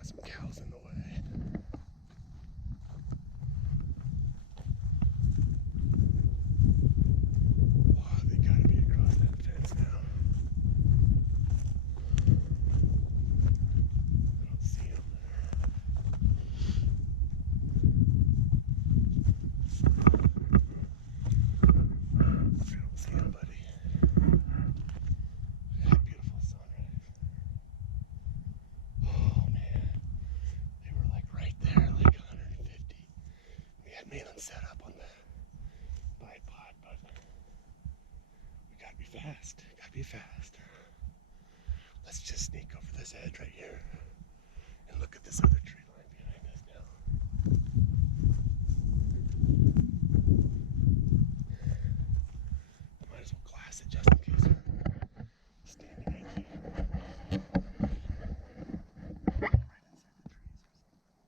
got some cows in the way. Oh, they gotta be across that fence now. I don't see them. I don't see them, buddy. Yeah, beautiful sunrise. Oh man, they were like right there, like 150. We had Malin set up on the bipod, but we gotta be fast. Gotta be fast. Let's just sneak over this edge right here and look at this other tree line behind us now. I might as well glass it just in case we're standing right here. Right inside the trees or something.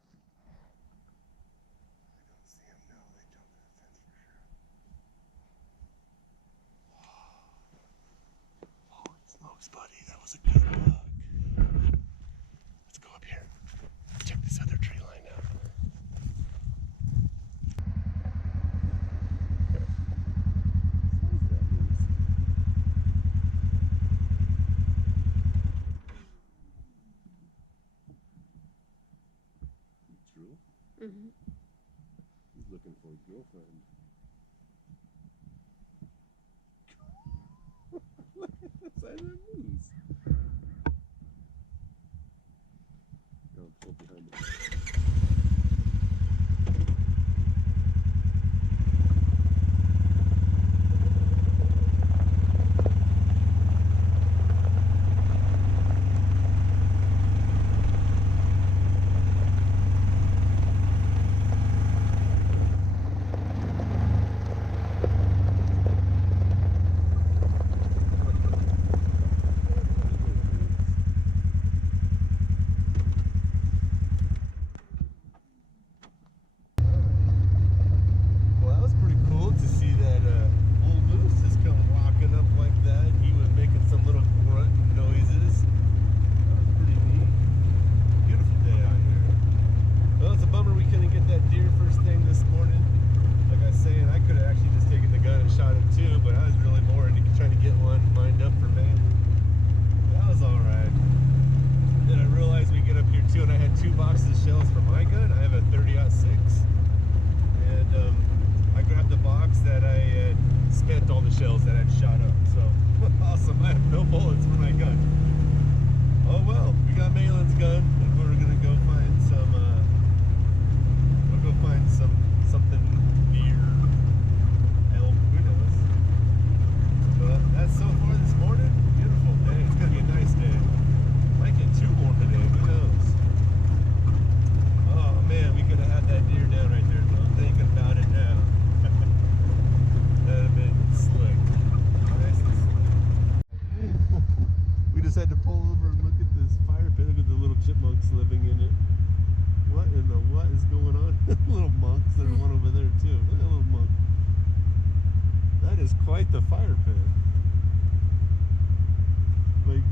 I don't see them. No, they jumped in the fence for sure. Holy smokes, buddy, that was a good bug. Let's go up here. Check this other tree line out. True? Mm-hmm. He's looking for his girlfriend. Look at the size of that moose. Go pull behind it. Well, that was pretty cool to see that old moose just come walking up like that. He was making some little grunt noises. That was pretty neat. Beautiful day out here. Well, it's a bummer we couldn't get that deer first thing this morning. Like I was saying, I could have actually just taken the gun and shot it too, but I was really more into trying to get one lined up for Malin. That was alright. Then I realized we get up here too, and I had 2 boxes of shells for my gun. I have a 30-06. And I grabbed the box that I had spent all the shells that I'd shot up. So awesome! I have no bullets for my gun. Oh well, we got Malin's gun, and we're gonna go find some. We'll go find something deer, elk, who knows. But that's so far this morning. Beautiful day. It's gonna be a nice day. Might get too warm today. Who knows? Oh man, we could have had that deer down right there. I'm thinking about it now. That'd have been slick. Nice and slick. We just had to pull over and look at this fire pit. Look at the little chipmunks living in it. What in the what is going on? Little monks. There's one over there too. Look at that little monk. That is quite the fire pit. Like,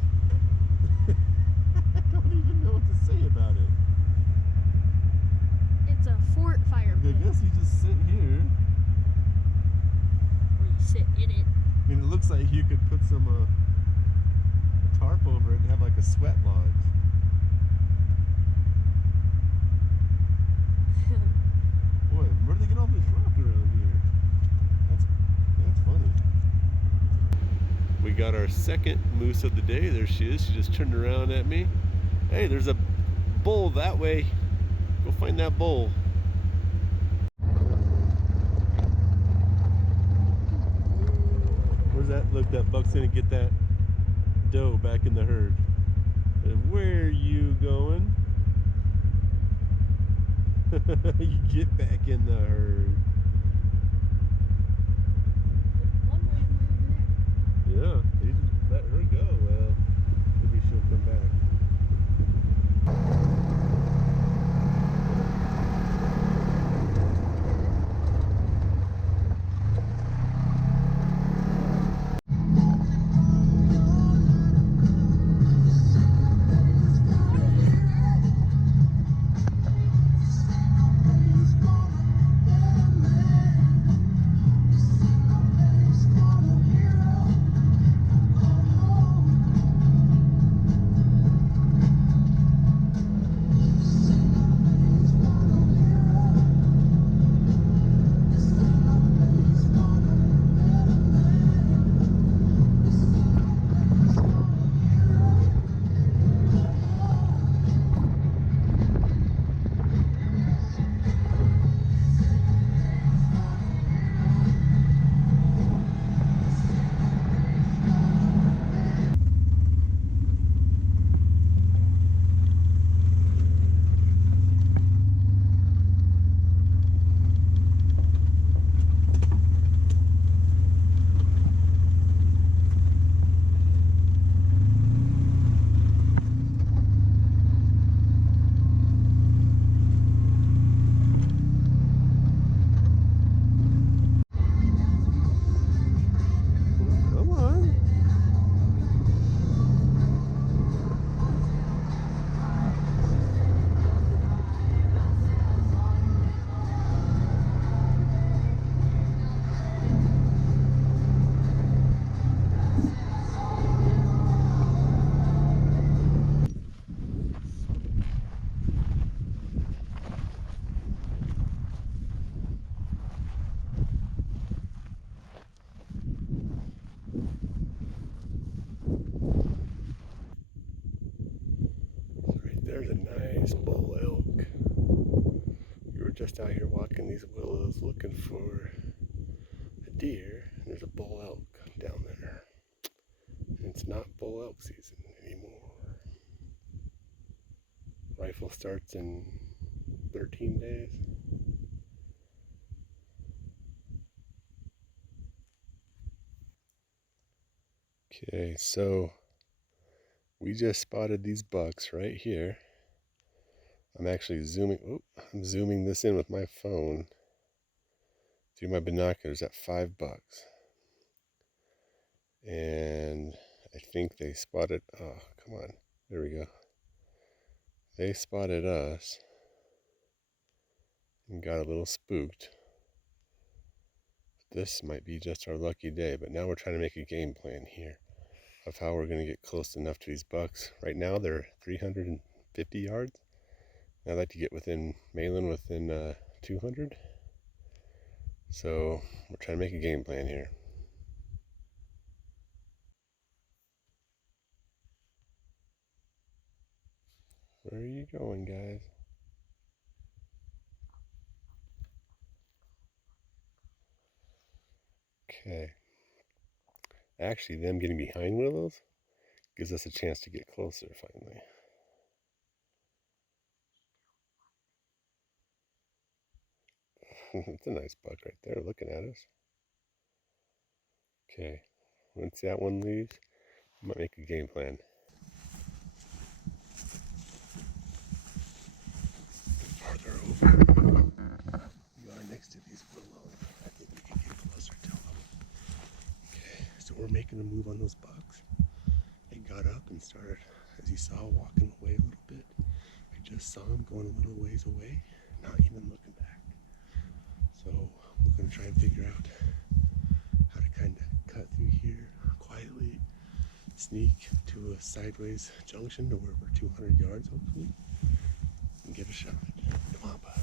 I don't even know what to say about it. It's a fort fire I pit. guess you just sit here. Or you sit in it. I mean, it looks like you could put some a tarp over it and have like a sweat lodge. Boy, where do they get all this rock around here? That's funny. We got our second moose of the day. There she is. She just turned around at me. Hey, there's a bull that way. Go find that bull. Where's that? Look, that buck's gonna get that doe back in the herd. And where are you going? You get back in the herd. One way and one over there. Yeah, he just let her go. Well, maybe she'll come back. a nice bull elk. We were just out here walking these willows looking for a deer, and there's a bull elk down there. And it's not bull elk season anymore. Rifle starts in 13 days. Okay, so we just spotted these bucks right here. I'm actually I'm zooming this in with my phone through my binoculars at 5 bucks. And I think they spotted, oh, come on, there we go. They spotted us and got a little spooked. This might be just our lucky day, but now we're trying to make a game plan here of how we're going to get close enough to these bucks. Right now they're 350 yards. I'd like to get within 200. So we're trying to make a game plan here. Where are you going, guys? Okay. Actually, them getting behind willows gives us a chance to get closer finally. It's a nice buck right there looking at us. Okay. Once that one leaves, I might make a game plan. Farther over. We are next to these willows. I think we can get closer to them. Okay, so we're making a move on those bucks. They got up and started, as you saw, walking away a little bit. I just saw them going a little ways away, not even looking back. So we're going to try and figure out how to kind of cut through here quietly, sneak to a sideways junction to where we're 200 yards hopefully, and get a shot. Come on, bud.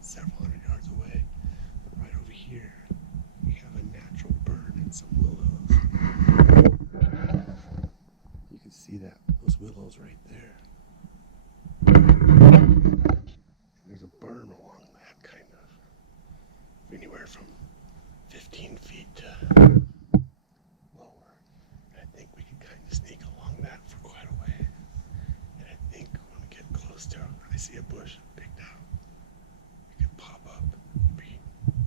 Several hundred yards away. But right over here, we have a natural burn and some willows. You can see those willows right there. There's a burn along that kind of, anywhere from 15 feet to lower. And I think we can kind of sneak along that for quite a way. And I think when we get close to it, I see a bush picked out. Pop up, be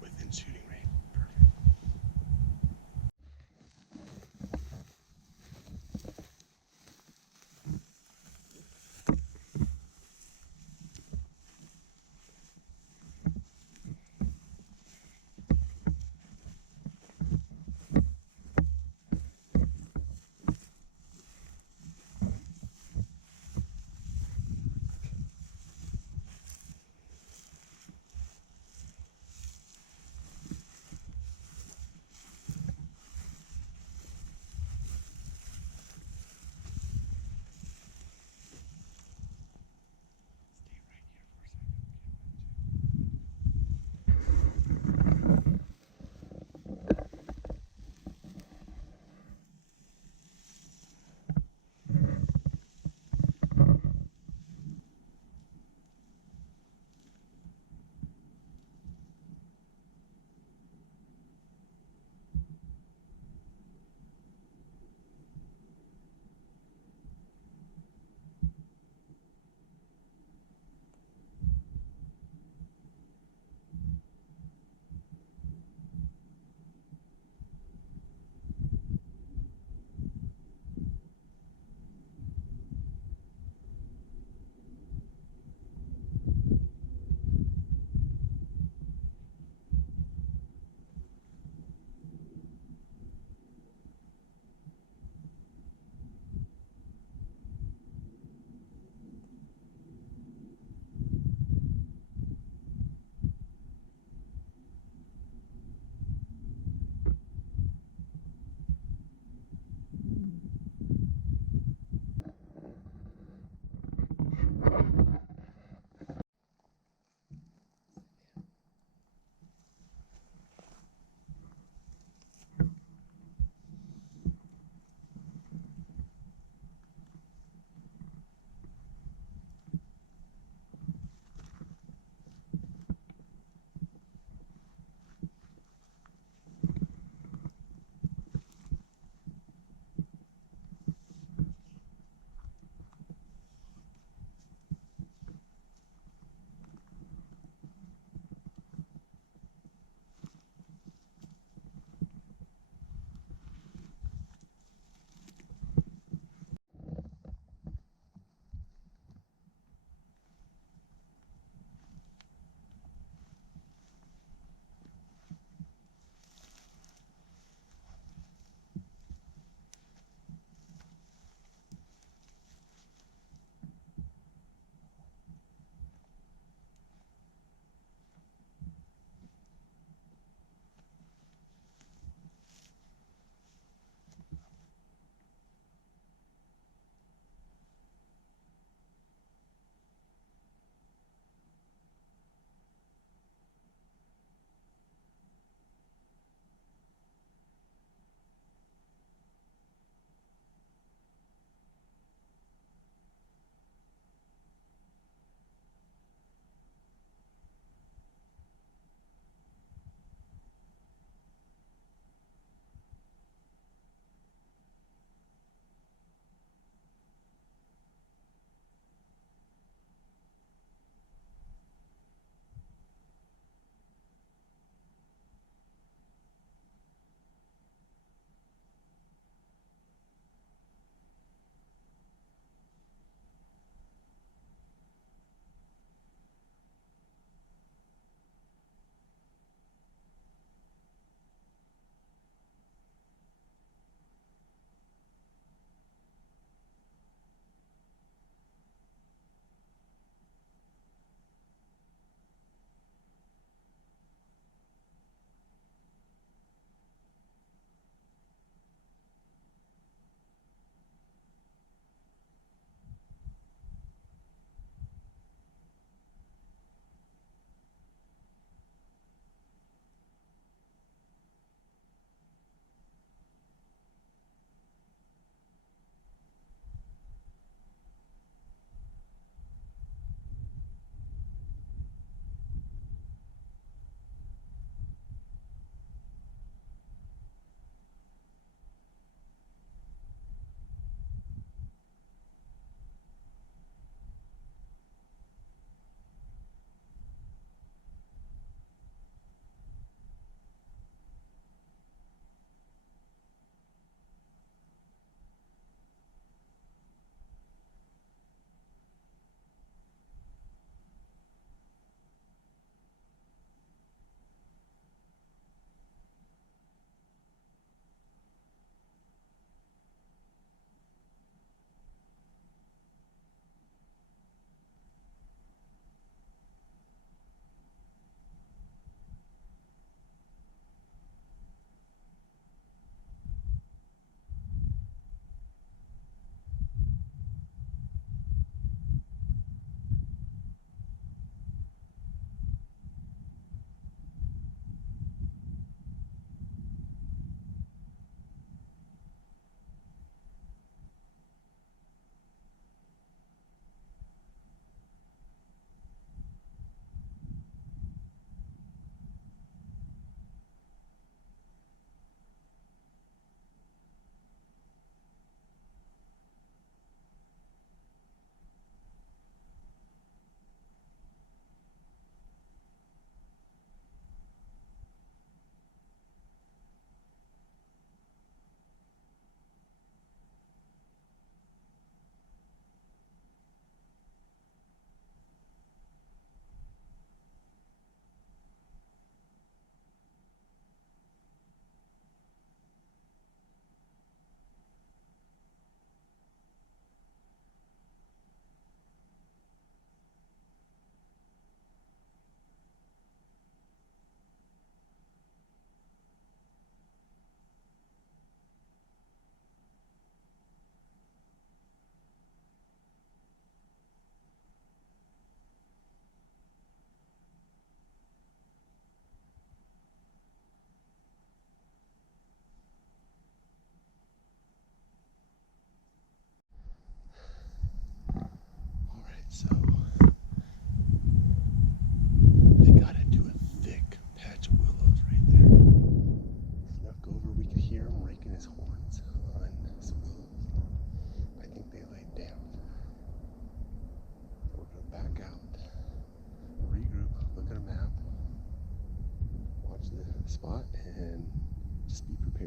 within shooting range. Perfect.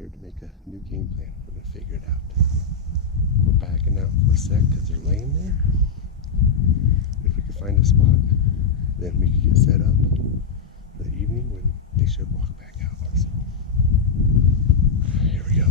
prepared to make a new game plan. We're going to figure it out. We're backing out for a sec because they're laying there. If we can find a spot, then we can get set up for the evening when they should walk back out. So, here we go.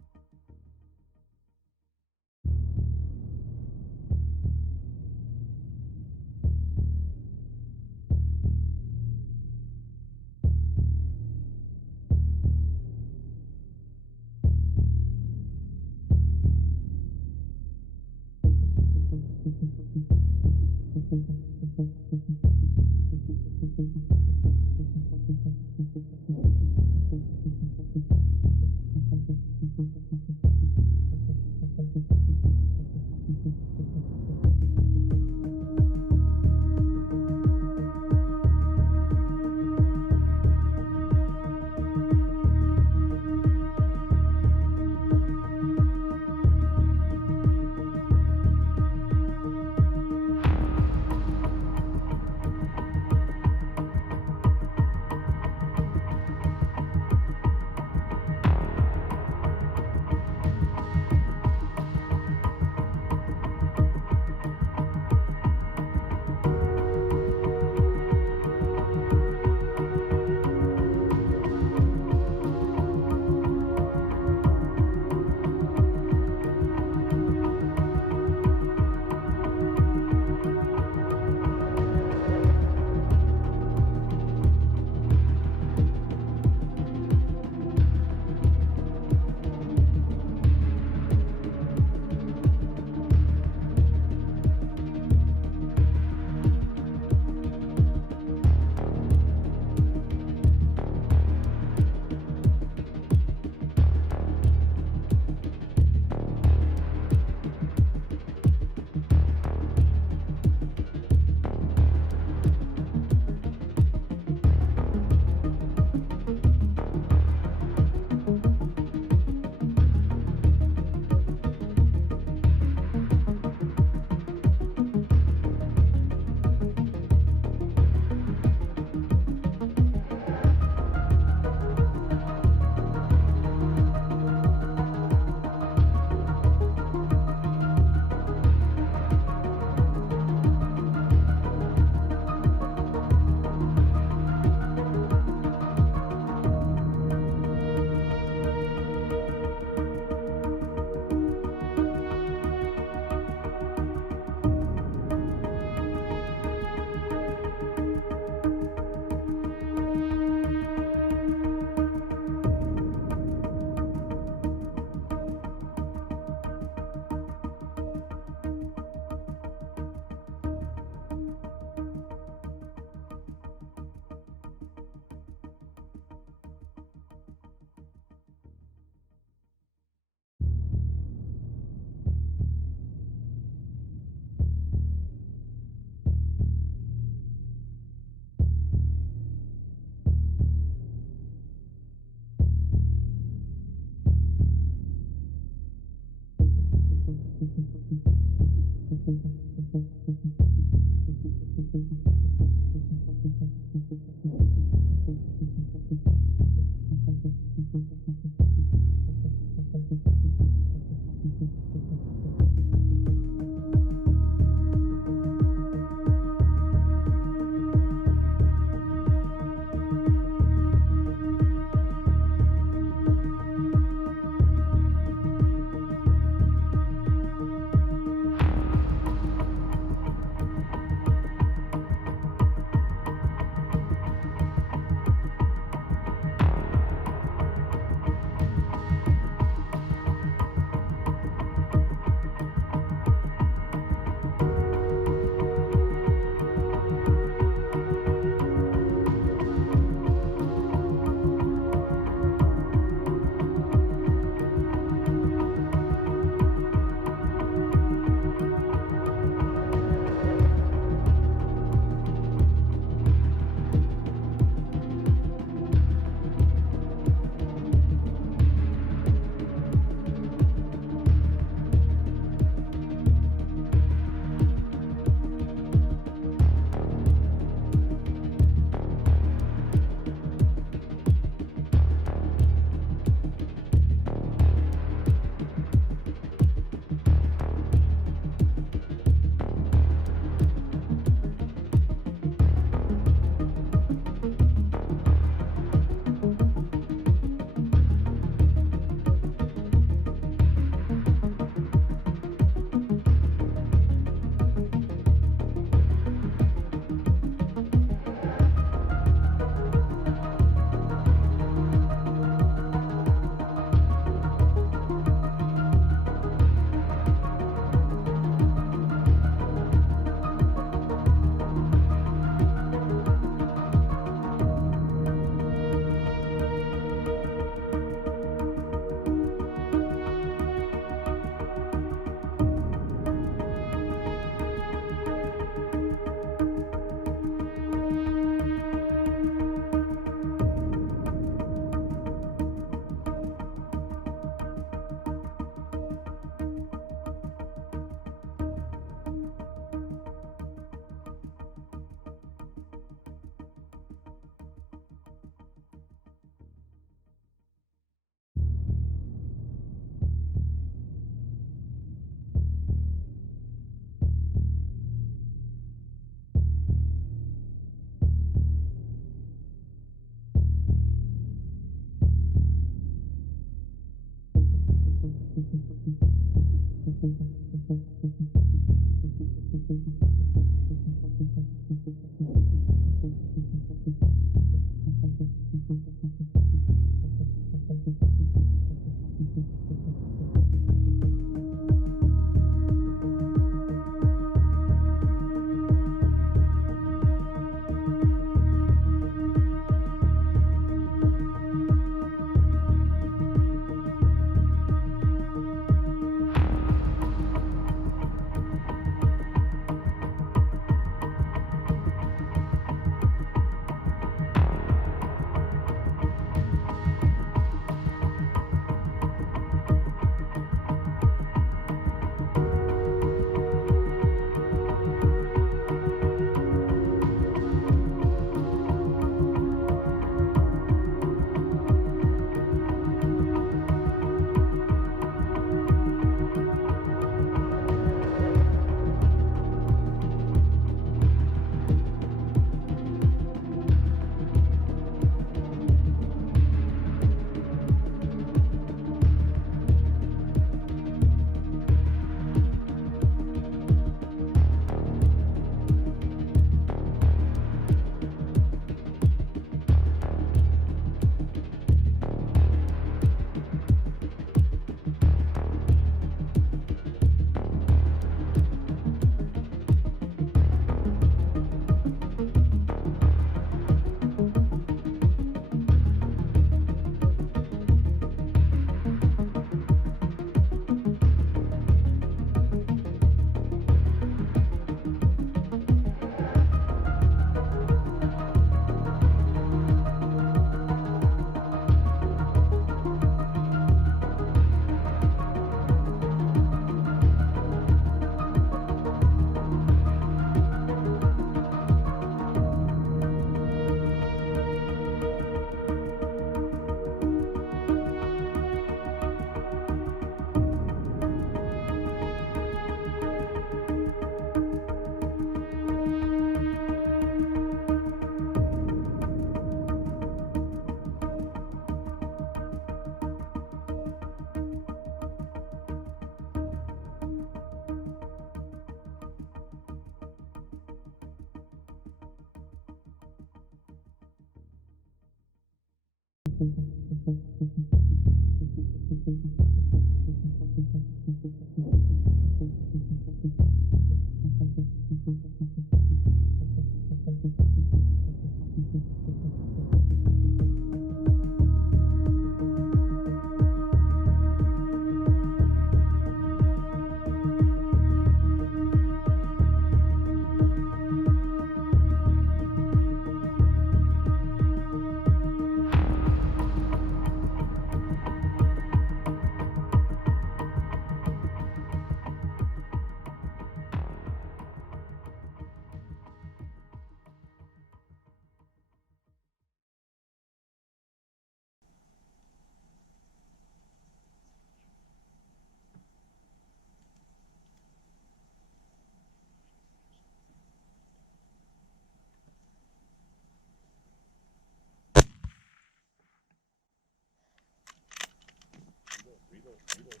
Reload.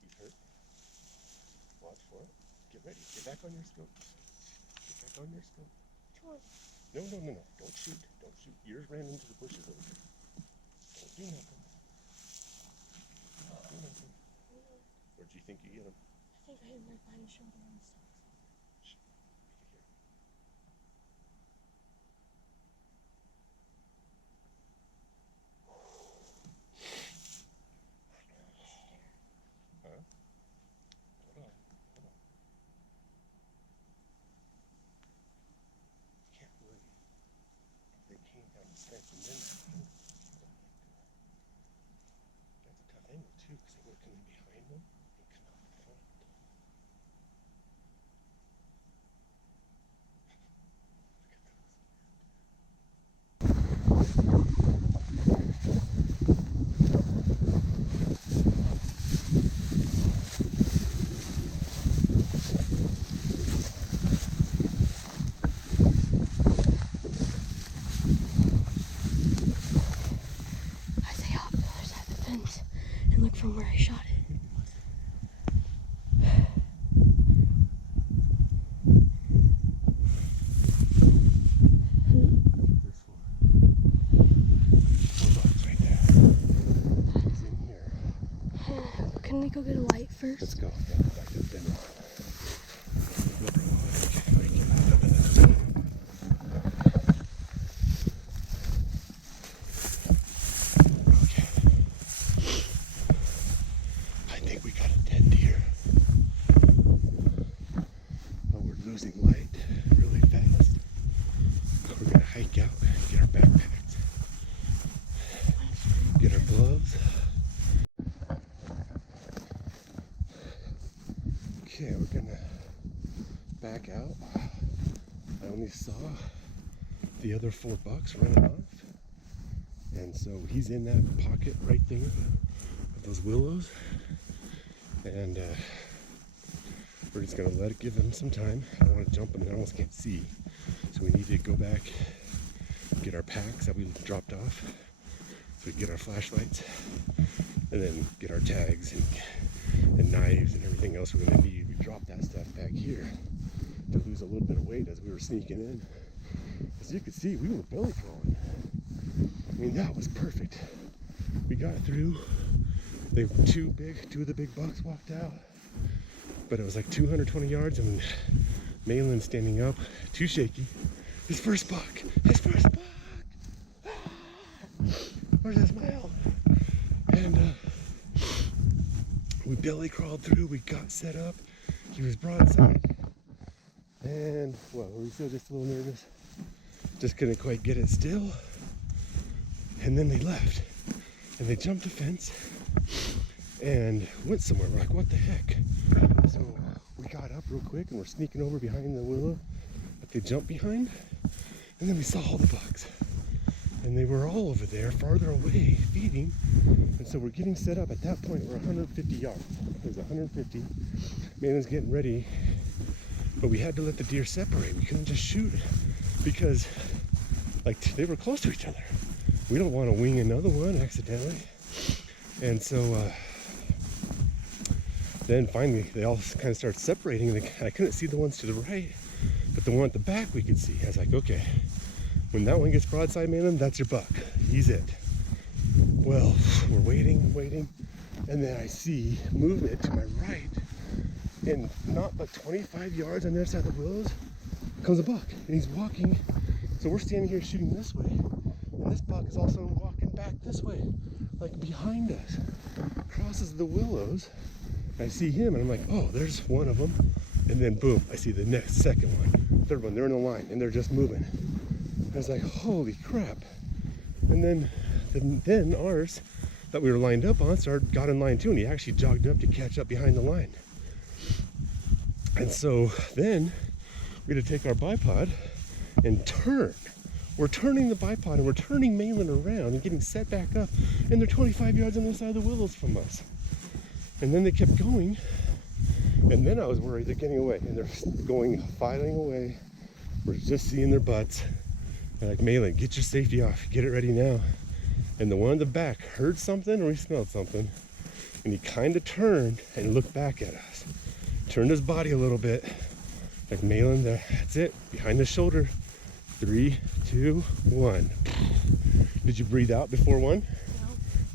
He's hurt. Watch for it. Get ready. Get back on your scope. Get back on your scope. No. Don't shoot. Don't shoot. Yours ran into the bushes over there. Don't do nothing. Don't do nothing. Where'd you think you get him? I think I hit him right behind the shoulder on the socks. That's a tough angle too, because they would have come in behind them and come out the front. From where I shot it. There's four bucks right there. He's in here. Can we go get a light first? Let's go. Back to the dinner. Light really fast. We're gonna hike out, get our backpacks, get our gloves. Okay, we're gonna back out. I only saw the other 4 bucks running off, and so he's in that pocket right there of those willows, and we're just gonna let it give him some time. I don't want to jump him and I almost can't see. So we need to go back, get our packs that we dropped off, so we can get our flashlights, and then get our tags and knives and everything else we're gonna need. We dropped that stuff back here to lose a little bit of weight as we were sneaking in. As you can see, we were belly throwing. I mean, that was perfect. We got through. Two of the big bucks walked out. But it was like 220 yards, and Malin's standing up, too shaky. His first buck! Ah! Where's that smile? And we belly crawled through, we got set up. He was broadside. And, well, were we still just a little nervous? Just couldn't quite get it still. And then they left. And they jumped the fence and went somewhere. We're like, what the heck? So we got up real quick and we're sneaking over behind the willow that they jumped behind, and then we saw all the bugs, and they were all over there farther away feeding. And so we're getting set up. At that point we're 150 yards. There's 150. Malin's getting ready, but we had to let the deer separate. We couldn't just shoot because like they were close to each other. We don't want to wing another one accidentally. And so then finally they all kind of started separating, and I couldn't see the ones to the right, but the one at the back we could see. I was like, okay, when that one gets broadside, man, that's your buck. He's it. Well, we're waiting, and then I see movement to my right, and not but 25 yards on the other side of the willows comes a buck, and he's walking. So we're standing here shooting this way, and this buck is also walking back this way, like behind us, crosses the willows. I see him, and I'm like, oh, there's one of them, and then boom, I see the second one, third one. They're in a line, and they're just moving. I was like, holy crap! And then ours that we were lined up on got in line too, and he actually jogged up to catch up behind the line. And so then we're gonna take our bipod and turn. We're turning the bipod and we're turning Malin around and getting set back up, and they're 25 yards on the side of the willows from us. And then they kept going, and then I was worried they're getting away, and they're filing away. We're just seeing their butts. They're like, Malin, get your safety off, get it ready now. And the one in the back heard something, or he smelled something, and he kind of turned and looked back at us. Turned his body a little bit, like, Malin, that's it, behind the shoulder. 3, 2, 1. Did you breathe out before one?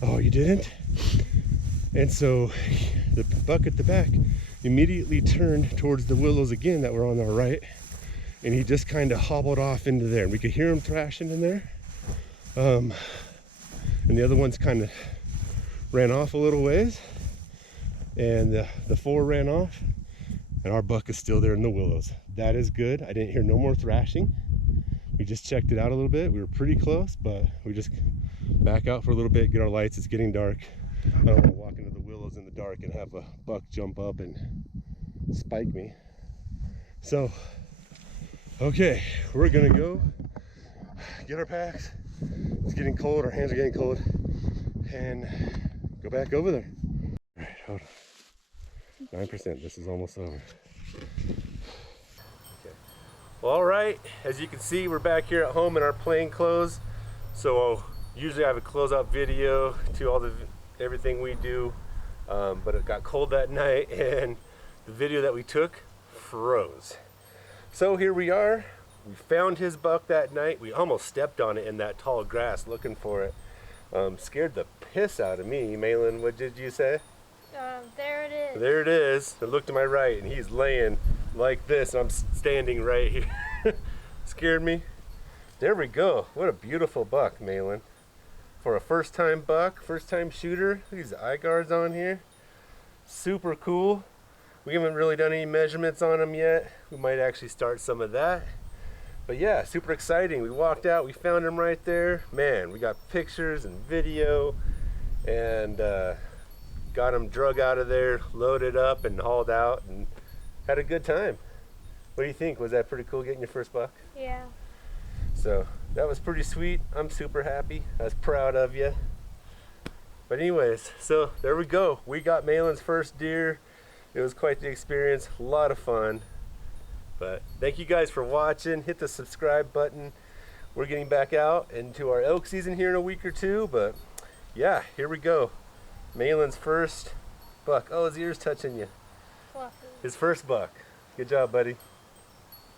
No. Oh, you didn't? And so the buck at the back immediately turned towards the willows again that were on our right, and he just kind of hobbled off into there. And we could hear him thrashing in there. And the other ones kind of ran off a little ways, and the 4 ran off, and our buck is still there in the willows. That is good. I didn't hear no more thrashing. We just checked it out a little bit. We were pretty close, but we just back out for a little bit, get our lights. It's getting dark. I don't want to walk into the willows in the dark and have a buck jump up and spike me. So, okay, we're gonna go get our packs. It's getting cold, our hands are getting cold, and go back over there. All right, hold on. 9%, this is almost over. Okay. Well, all right, as you can see, we're back here at home in our plain clothes. So usually I have a closeout video to everything we do, but it got cold that night, and the video that we took froze. So here we are. We found his buck that night. We almost stepped on it in that tall grass looking for it. Scared the piss out of me. Malin, what did you say? There it is. There it is. I looked to my right, and he's laying like this. I'm standing right here. Scared me. There we go. What a beautiful buck, Malin. For a first-time buck, first-time shooter. Look at these eye guards on here. Super cool. We haven't really done any measurements on him yet. We might actually start some of that. But yeah, super exciting. We walked out, we found him right there. Man, we got pictures and video, and got him drug out of there, loaded up and hauled out, and had a good time. What do you think? Was that pretty cool getting your first buck? Yeah. So that was pretty sweet. I'm super happy. I was proud of you. But anyways, so there we go. We got Malin's first deer. It was quite the experience, a lot of fun. But thank you guys for watching. Hit the subscribe button. We're getting back out into our elk season here in a week or two, but yeah, here we go. Malin's first buck. Oh, his ear's touching you. Fluffy. His first buck. Good job, buddy.